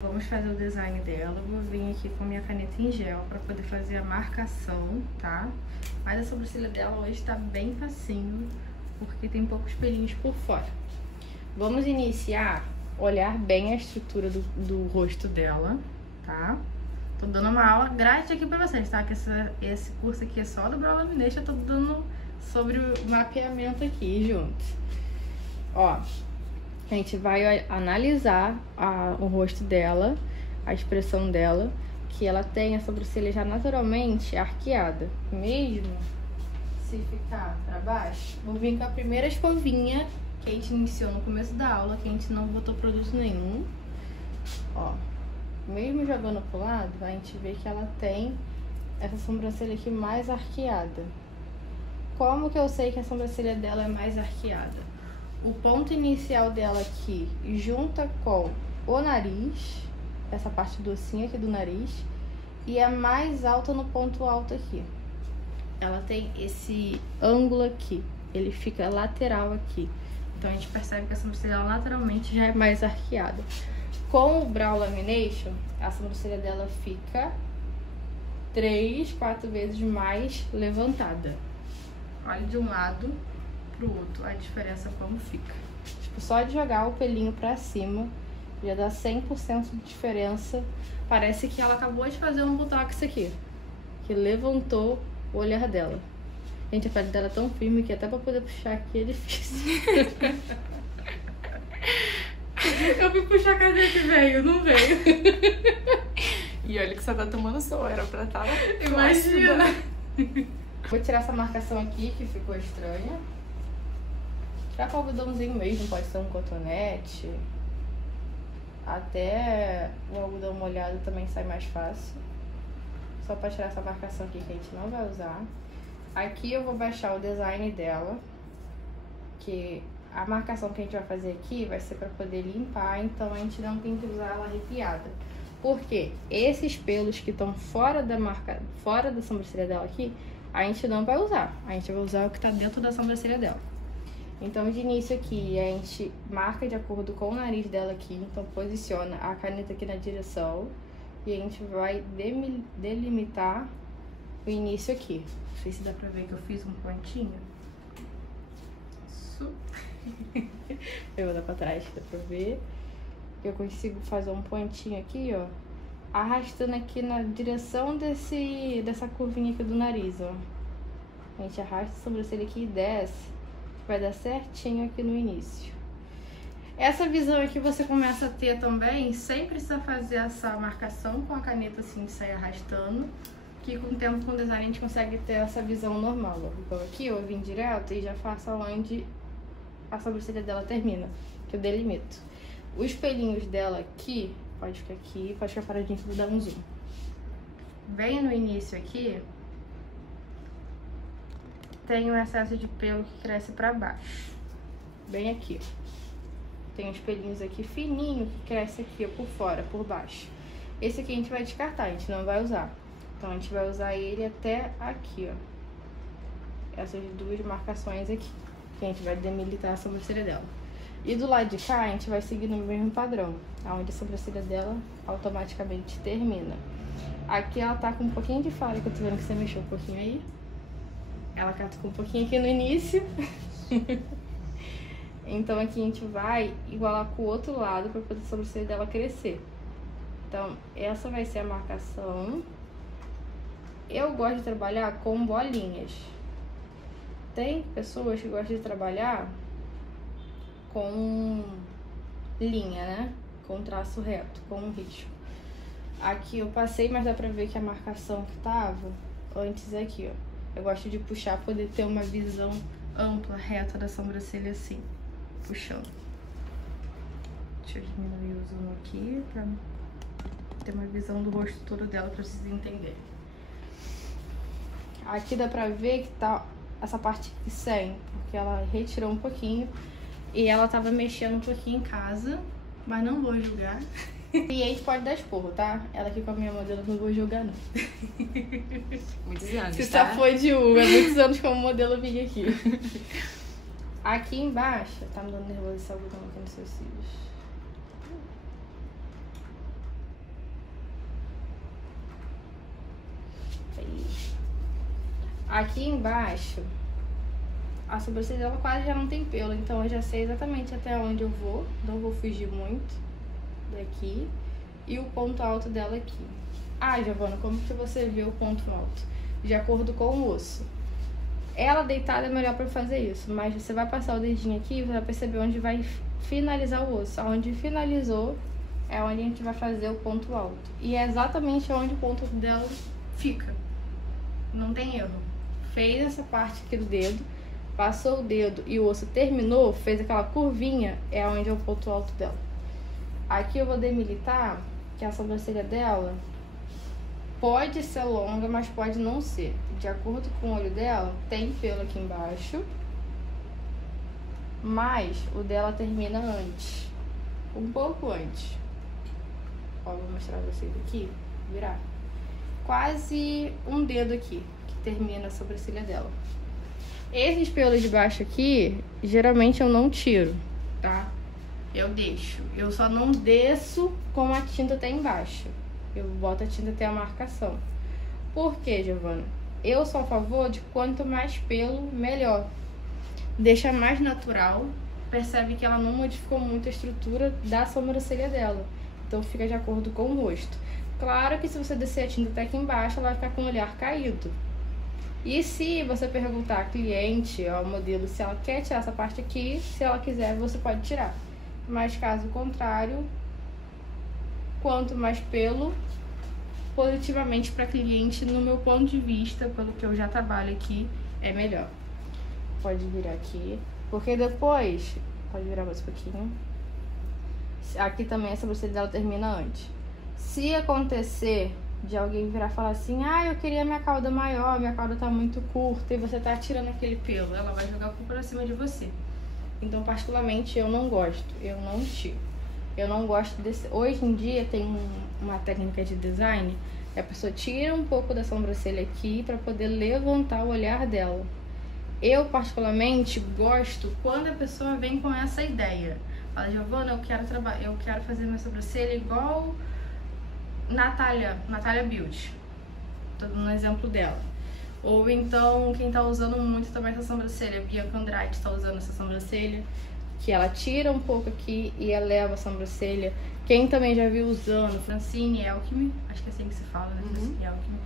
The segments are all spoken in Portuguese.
Vamos fazer o design dela. Vou vir aqui com minha caneta em gel para poder fazer a marcação, tá? Mas a sobrancelha dela hoje tá bem facinho, porque tem poucos pelinhos por fora. Vamos iniciar, olhar bem a estrutura do rosto dela, tá? Tô dando uma aula grátis aqui pra vocês, tá? Que esse curso aqui é só do Brow Lamination, eu tô dando sobre o mapeamento aqui junto. Ó, a gente vai analisar o rosto dela, a expressão dela, que ela tem a sobrancelha já naturalmente arqueada. Mesmo se ficar pra baixo, vou vir com a primeira escovinha que a gente iniciou no começo da aula, que a gente não botou produto nenhum. Ó, mesmo jogando pro lado, a gente vê que ela tem essa sobrancelha aqui mais arqueada. Como que eu sei que a sobrancelha dela é mais arqueada? O ponto inicial dela aqui junta com o nariz, essa parte docinha aqui do nariz, e é mais alta no ponto alto aqui. Ela tem esse ângulo aqui, ele fica lateral aqui. Então a gente percebe que a sobrancelha dela naturalmente já é mais arqueada. Com o Brow Lamination, a sobrancelha dela fica 3, 4 vezes mais levantada. Olha de um lado pro outro a diferença como fica. Tipo, só de jogar o pelinho pra cima já dá 100% de diferença. Parece que ela acabou de fazer um botox aqui, que levantou o olhar dela. Gente, a pele dela é tão firme que até pra poder puxar aqui é difícil. Eu fui puxar a cadeira que veio, não veio. E olha que você tá tomando sol, era pra estar. Imagina. Vou tirar essa marcação aqui que ficou estranha. Tirar com algodãozinho mesmo, pode ser um cotonete. Até o algodão molhado também sai mais fácil. Só pra tirar essa marcação aqui que a gente não vai usar. Aqui eu vou baixar o design dela, que a marcação que a gente vai fazer aqui vai ser pra poder limpar, então a gente não tem que usar ela arrepiada. Porque esses pelos que estão fora da sobrancelha dela aqui, a gente não vai usar. A gente vai usar o que tá dentro da sobrancelha dela. Então, de início aqui, a gente marca de acordo com o nariz dela aqui. Então, posiciona a caneta aqui na direção. E a gente vai delimitar o início aqui. Não sei se dá pra ver que eu fiz um pontinho. Isso. Eu vou dar pra trás, dá pra ver. Eu consigo fazer um pontinho aqui, ó. Arrastando aqui na direção dessa curvinha aqui do nariz, ó. A gente arrasta a sobrancelha aqui e desce. Vai dar certinho aqui no início. Essa visão aqui você começa a ter também, sem precisar fazer essa marcação com a caneta assim, de sair arrastando. Que com o tempo, com o design, a gente consegue ter essa visão normal, ó. Então aqui eu vim direto e já faço onde a sobrancelha dela termina, que eu delimito. Os pelinhos dela aqui, pode ficar paradinho que eu vou dar um zoom. Bem no início aqui, tem um excesso de pelo que cresce pra baixo. Bem aqui. Tem os pelinhos aqui fininhos que cresce aqui, ó, por fora, por baixo. Esse aqui a gente vai descartar, a gente não vai usar. Então a gente vai usar ele até aqui, ó. Essas duas marcações aqui, que a gente vai demilitar a sobrancelha dela. E do lado de cá, a gente vai seguir no mesmo padrão, onde a sobrancelha dela automaticamente termina. Aqui ela tá com um pouquinho de falha, que eu tô vendo que você mexeu um pouquinho aí. Ela cata com um pouquinho aqui no início. Então aqui a gente vai igualar com o outro lado pra poder a sobrancelha dela crescer. Então essa vai ser a marcação. Eu gosto de trabalhar com bolinhas. Tem pessoas que gostam de trabalhar com linha, né? Com traço reto, com um risco. Aqui eu passei, mas dá pra ver que a marcação que tava antes aqui, ó. Eu gosto de puxar pra poder ter uma visão ampla, reta da sobrancelha assim, puxando. Deixa eu diminuir o zoom aqui pra ter uma visão do rosto todo dela pra vocês entenderem. Aqui dá pra ver que tá essa parte aqui sem, porque ela retirou um pouquinho. E ela tava mexendo um pouquinho em casa, mas não vou julgar. E a gente pode dar esporro, tá? Ela aqui com a minha modelo, não vou julgar, não. Muitos anos, Você tá? só foi de Uva, muitos anos como modelo eu vim aqui. Aqui embaixo, tá me dando nervoso esse algodão aqui nos seus cílios. Aí. Aqui embaixo, a sobrancelha dela quase já não tem pelo, então eu já sei exatamente até onde eu vou, não vou fugir muito daqui. E o ponto alto dela aqui. Ah, Giovana, como que você vê o ponto alto? De acordo com o osso. Ela deitada é melhor pra fazer isso, mas você vai passar o dedinho aqui e você vai perceber onde vai finalizar o osso. Onde finalizou é onde a gente vai fazer o ponto alto. E é exatamente onde o ponto dela fica. Não tem erro. Fez essa parte aqui do dedo, passou o dedo e o osso terminou, fez aquela curvinha, é onde é o ponto alto dela. Aqui eu vou demilitar que a sobrancelha dela pode ser longa, mas pode não ser. De acordo com o olho dela, tem pelo aqui embaixo, mas o dela termina antes, um pouco antes. Ó, vou mostrar pra vocês aqui, virar. Quase um dedo aqui, que termina a sobrancelha dela. Esses pelos de baixo aqui, geralmente eu não tiro, tá? Eu deixo. Eu só não desço com a tinta até embaixo. Eu boto a tinta até a marcação. Por quê, Giovana? Eu sou a favor de quanto mais pelo, melhor. Deixa mais natural. Percebe que ela não modificou muito a estrutura da sobrancelha dela. Então fica de acordo com o rosto. Claro que se você descer a tinta até aqui embaixo, ela vai ficar com o olhar caído. E se você perguntar à cliente, ao modelo, se ela quer tirar essa parte aqui, se ela quiser, você pode tirar. Mas caso contrário, quanto mais pelo, positivamente para cliente, no meu ponto de vista, pelo que eu já trabalho aqui, é melhor. Pode virar aqui, porque depois, pode virar mais um pouquinho. Aqui também a sobrancelha dela termina antes. Se acontecer de alguém virar e falar assim, ah, eu queria minha cauda maior, minha cauda tá muito curta, e você tá tirando aquele pelo, ela vai jogar pra cima de você. Então, particularmente, eu não gosto, eu não tiro. Eu não gosto desse... Hoje em dia tem uma técnica de design, a pessoa tira um pouco da sobrancelha aqui pra poder levantar o olhar dela. Eu, particularmente, gosto quando a pessoa vem com essa ideia. Fala, Giovana, eu quero fazer minha sobrancelha igual Natália Beauty. Tô dando um exemplo dela. Ou então, quem tá usando muito também essa sobrancelha, Bianca Andrade tá usando essa sobrancelha, que ela tira um pouco aqui e eleva a sobrancelha. Quem também já viu usando, Francine Elkme, acho que é assim que se fala, né? Francine Elkme.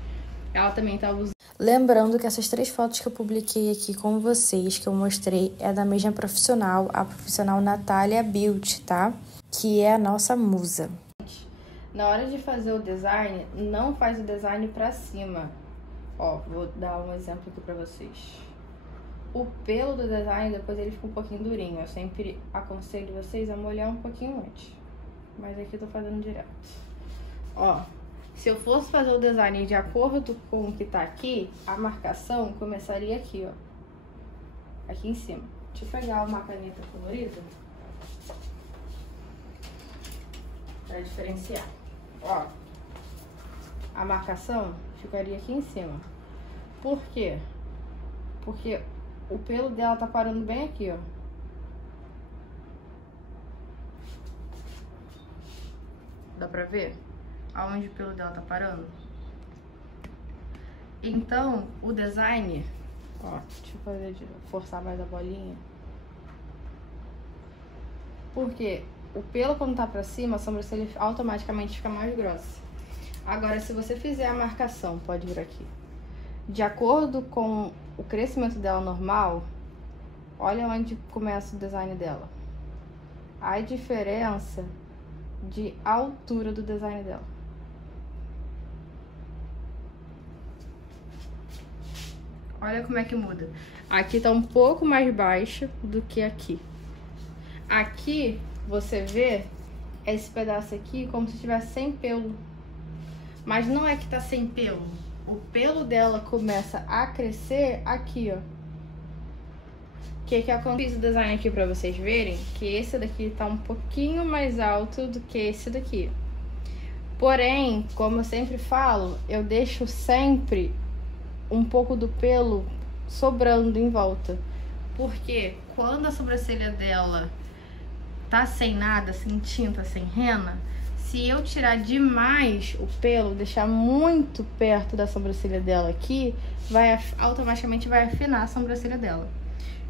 Ela também tá usando. Lembrando que essas 3 fotos que eu publiquei aqui com vocês, que eu mostrei, é da mesma profissional, a profissional Natália Beauty, tá? Que é a nossa musa. Na hora de fazer o design, não faz o design pra cima. Ó, vou dar um exemplo aqui pra vocês. O pelo do design, depois ele fica um pouquinho durinho. Eu sempre aconselho vocês a molhar um pouquinho antes. Mas aqui eu tô fazendo direto. Ó, se eu fosse fazer o design de acordo com o que tá aqui, a marcação começaria aqui, ó. Aqui em cima. Deixa eu pegar uma caneta colorida pra diferenciar. Ó, a marcação ficaria aqui em cima. Por quê? Porque o pelo dela tá parando bem aqui, ó. Dá pra ver? Aonde o pelo dela tá parando? Então, o design... Ó, deixa eu fazer forçar mais a bolinha. Porque o pelo, quando tá pra cima, a sobrancelha automaticamente fica mais grossa. Agora, se você fizer a marcação, pode vir aqui, de acordo com o crescimento dela normal, olha onde começa o design dela. A diferença de altura do design dela. Olha como é que muda. Aqui tá um pouco mais baixo do que aqui. Aqui, você vê esse pedaço aqui como se tivesse sem pelo. Mas não é que tá sem pelo. O pelo dela começa a crescer aqui, ó. Que eu fiz o design aqui pra vocês verem que esse daqui tá um pouquinho mais alto do que esse daqui. Porém, como eu sempre falo, eu deixo sempre um pouco do pelo sobrando em volta. Porque quando a sobrancelha dela tá sem nada, sem tinta, sem rena, se eu tirar demais o pelo, deixar muito perto da sobrancelha dela aqui, automaticamente vai afinar a sobrancelha dela.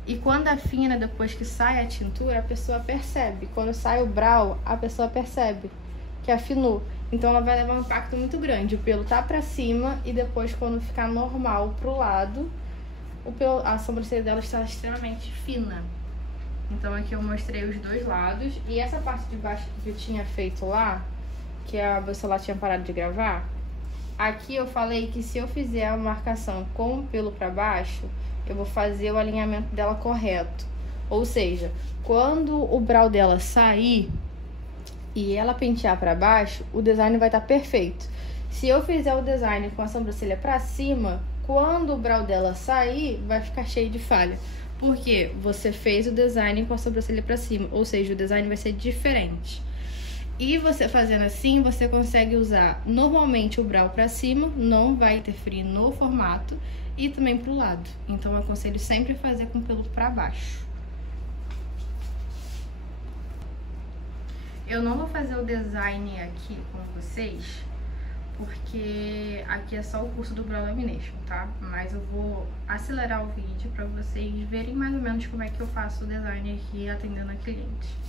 E quando afina, depois que sai a tintura, a pessoa percebe. Quando sai o brow, a pessoa percebe que afinou. Então ela vai levar um impacto muito grande. O pelo tá pra cima e depois, quando ficar normal pro lado, a sobrancelha dela está extremamente fina. Então aqui eu mostrei os dois lados. E essa parte de baixo que eu tinha feito lá, que o celular tinha parado de gravar, aqui eu falei que se eu fizer a marcação com o pelo pra baixo, eu vou fazer o alinhamento dela correto. Ou seja, quando o brow dela sair e ela pentear pra baixo, o design vai estar perfeito. Se eu fizer o design com a sobrancelha pra cima, quando o brow dela sair, vai ficar cheio de falha. Porque você fez o design com a sobrancelha pra cima, ou seja, o design vai ser diferente. E você fazendo assim, você consegue usar normalmente o brow pra cima, não vai interferir no formato, e também pro lado. Então eu aconselho sempre fazer com o pelo pra baixo. Eu não vou fazer o design aqui com vocês, porque aqui é só o curso do Brow Lamination, tá? Mas eu vou acelerar o vídeo pra vocês verem mais ou menos como é que eu faço o design aqui atendendo a cliente.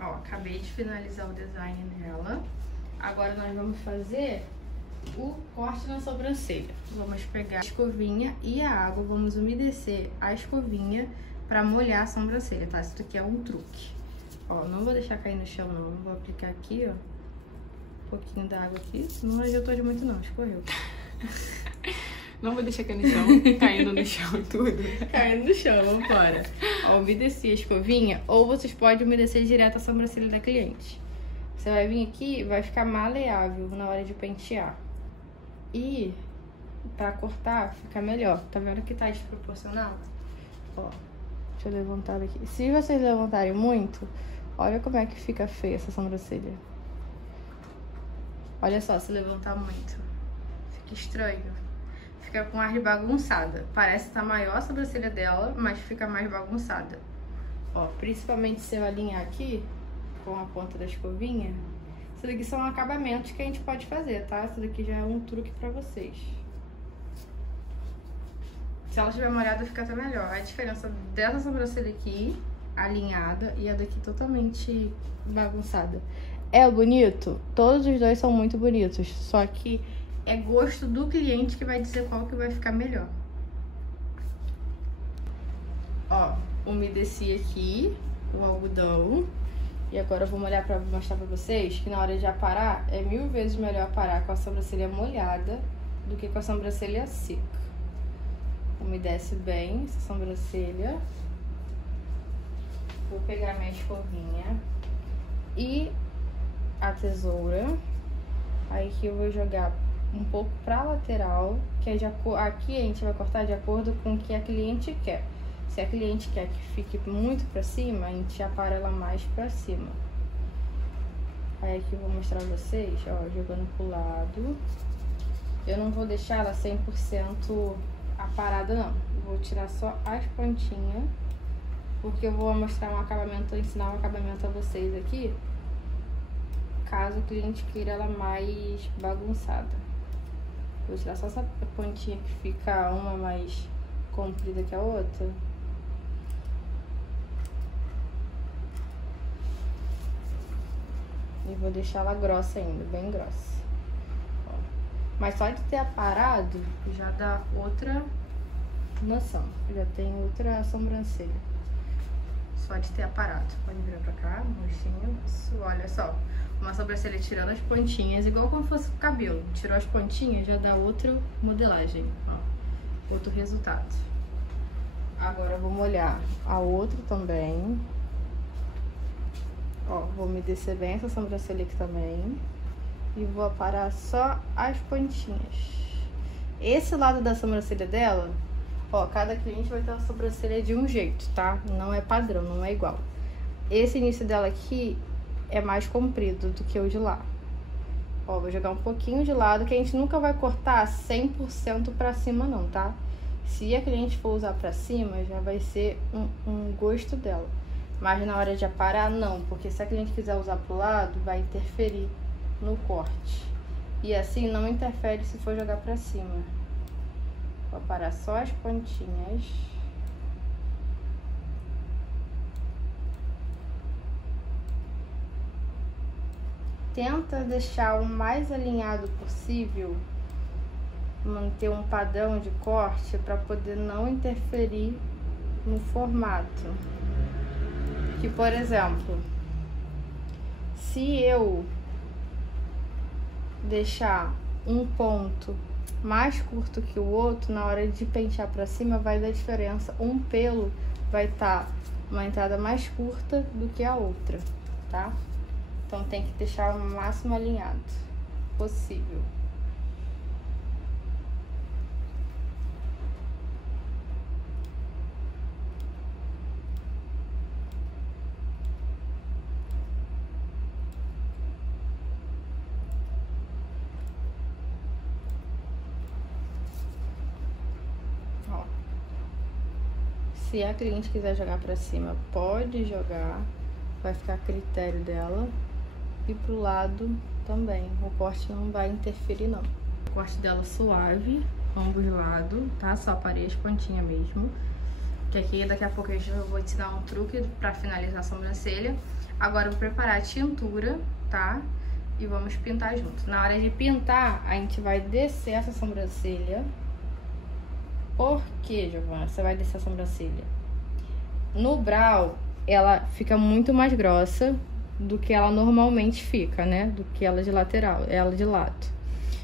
Ó, acabei de finalizar o design dela. Agora nós vamos fazer o corte na sobrancelha. Vamos pegar a escovinha e a água, vamos umedecer a escovinha pra molhar a sobrancelha, tá? Isso aqui é um truque. Ó, não vou deixar cair no chão não, vou aplicar aqui, ó, um pouquinho da água aqui, não adiantou de muito não, escorreu. Não vou deixar cair no chão, caindo no chão tudo. Caindo no chão, vambora. Ó, umedeci a escovinha, ou vocês podem umedecer direto a sobrancelha da cliente. Você vai vir aqui, vai ficar maleável na hora de pentear. E pra cortar, fica melhor. Tá vendo que tá desproporcional? Ó, deixa eu levantar daqui. Se vocês levantarem muito, olha como é que fica feia essa sobrancelha. Olha só, se levantar muito, fica estranho. Fica com ar de bagunçada. Parece que tá maior a sobrancelha dela, mas fica mais bagunçada. Ó, principalmente se eu alinhar aqui com a ponta da escovinha. Isso daqui são acabamentos que a gente pode fazer, tá? Isso daqui já é um truque pra vocês. Se ela estiver molhada, fica até melhor. A diferença dessa sobrancelha aqui, alinhada, e a daqui totalmente bagunçada. É bonito? Todos os dois são muito bonitos, só que é gosto do cliente que vai dizer qual que vai ficar melhor. Ó, umedeci aqui o algodão. E agora eu vou molhar pra mostrar pra vocês que na hora de aparar, é 1000 vezes melhor aparar com a sobrancelha molhada do que com a sobrancelha seca. Umedece bem essa sobrancelha. Vou pegar minha escovinha e a tesoura. Aí que eu vou jogar um pouco pra lateral, que é aqui a gente vai cortar de acordo com o que a cliente quer. Se a cliente quer que fique muito pra cima, a gente apara ela mais pra cima. Aí aqui eu vou mostrar pra vocês, ó, jogando pro lado. Eu não vou deixar ela 100% aparada não. Eu vou tirar só as pontinhas, porque eu vou mostrar um acabamento, ensinar um acabamento a vocês aqui, caso o cliente queira ela mais bagunçada. Vou tirar só essa pontinha que fica uma mais comprida que a outra. E vou deixar ela grossa ainda, bem grossa. Ó. Mas só de ter aparado, já dá outra noção. Já tem outra sobrancelha. Só de ter aparado. Pode virar pra cá, mochinho. Isso, olha só. Uma sobrancelha tirando as pontinhas, igual como fosse o cabelo. Tirou as pontinhas, já dá outra modelagem, ó. Outro resultado. Agora eu vou molhar a outra também. Ó, vou me descer bem essa sobrancelha aqui também. E vou aparar só as pontinhas. Esse lado da sobrancelha dela, ó, cada cliente vai ter uma sobrancelha de um jeito, tá? Não é padrão, não é igual. Esse início dela aqui é mais comprido do que o de lá. Ó, vou jogar um pouquinho de lado, que a gente nunca vai cortar 100% pra cima não, tá? Se a cliente for usar pra cima, já vai ser um gosto dela. Mas na hora de aparar, não, porque se a cliente quiser usar pro lado, vai interferir no corte. E assim não interfere se for jogar pra cima. Vou aparar só as pontinhas. Tenta deixar o mais alinhado possível, manter um padrão de corte para poder não interferir no formato. Que, por exemplo, se eu deixar um ponto mais curto que o outro, na hora de pentear para cima vai dar diferença. Um pelo vai estar uma entrada mais curta do que a outra, tá? Então tem que deixar o máximo alinhado possível. Ó. Se a cliente quiser jogar pra cima, pode jogar. Vai ficar a critério dela. E pro lado também, o corte não vai interferir não. O corte dela suave, ambos lados, tá? Só parei as pontinhas mesmo. Que aqui daqui a pouco eu vou ensinar um truque pra finalizar a sobrancelha. Agora eu vou preparar a tintura, tá? E vamos pintar junto. Na hora de pintar, a gente vai descer essa sobrancelha. Por que, Giovana, você vai descer a sobrancelha? No brow, ela fica muito mais grossa do que ela normalmente fica, né? Do que ela de lateral, ela de lado.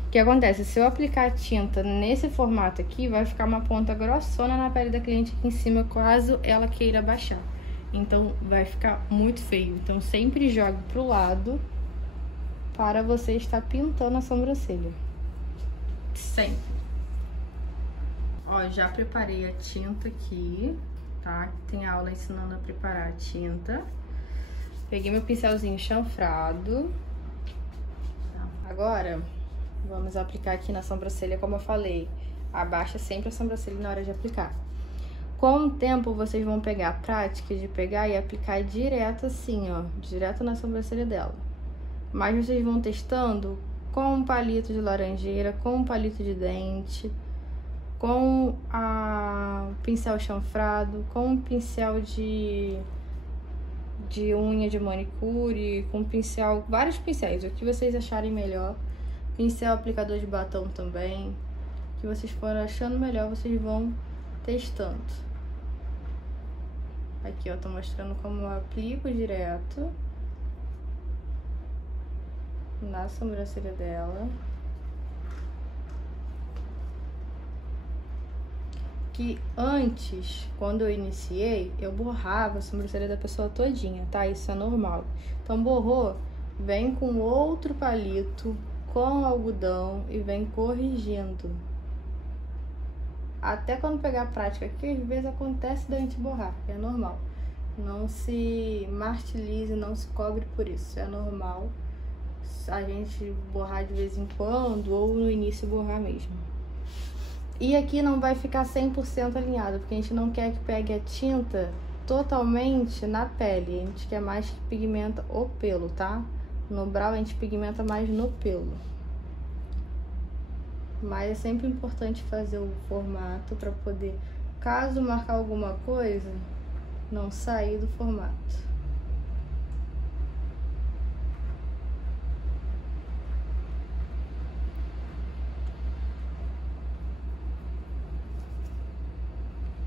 O que acontece? Se eu aplicar tinta nesse formato aqui, vai ficar uma ponta grossona na pele da cliente aqui em cima, caso ela queira baixar. Então, vai ficar muito feio. Então, sempre jogue pro lado para você estar pintando a sobrancelha. Sempre. Ó, já preparei a tinta aqui, tá? Tem aula ensinando a preparar a tinta. Peguei meu pincelzinho chanfrado. Agora, vamos aplicar aqui na sobrancelha, como eu falei. Abaixa sempre a sobrancelha na hora de aplicar. Com o tempo, vocês vão pegar a prática de pegar e aplicar direto assim, ó. Direto na sobrancelha dela. Mas vocês vão testando com um palito de laranjeira, com um palito de dente, com o pincel chanfrado, com um pincel de unha de manicure, com pincel, vários pincéis, o que vocês acharem melhor. Pincel aplicador de batom também, o que vocês forem achando melhor, vocês vão testando. Aqui, ó, tô mostrando como eu aplico direto na sobrancelha dela. Que antes, quando eu iniciei, eu borrava a sobrancelha da pessoa todinha, tá? Isso é normal. Então, borrou, vem com outro palito, com algodão e vem corrigindo. Até quando pegar a prática aqui, às vezes acontece da gente borrar, é normal. Não se martirize, não se cobre por isso, é normal a gente borrar de vez em quando ou no início borrar mesmo. E aqui não vai ficar 100% alinhado, porque a gente não quer que pegue a tinta totalmente na pele. A gente quer mais que pigmenta o pelo, tá? No brow a gente pigmenta mais no pelo. Mas é sempre importante fazer o formato para poder, caso marcar alguma coisa, não sair do formato.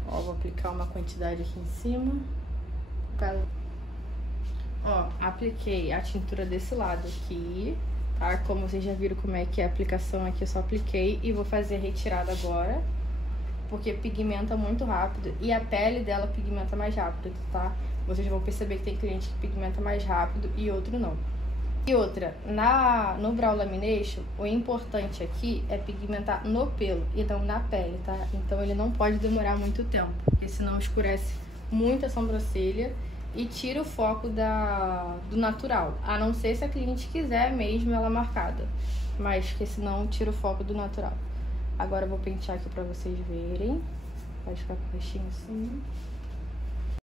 Ó, vou aplicar uma quantidade aqui em cima. Ó, apliquei a tintura desse lado aqui, tá? Como vocês já viram como é que é a aplicação aqui, eu só apliquei e vou fazer a retirada agora. porque pigmenta muito rápido e a pele dela pigmenta mais rápido, tá? Vocês vão perceber que tem cliente que pigmenta mais rápido e outro não. E outra, no Brow Lamination, o importante aqui é pigmentar no pelo e não na pele, tá? Então ele não pode demorar muito tempo, porque senão escurece muito a sobrancelha e tira o foco do natural. A não ser se a cliente quiser mesmo ela marcada, mas que senão tira o foco do natural. Agora eu vou pentear aqui pra vocês verem. Pode ficar com o restinho assim.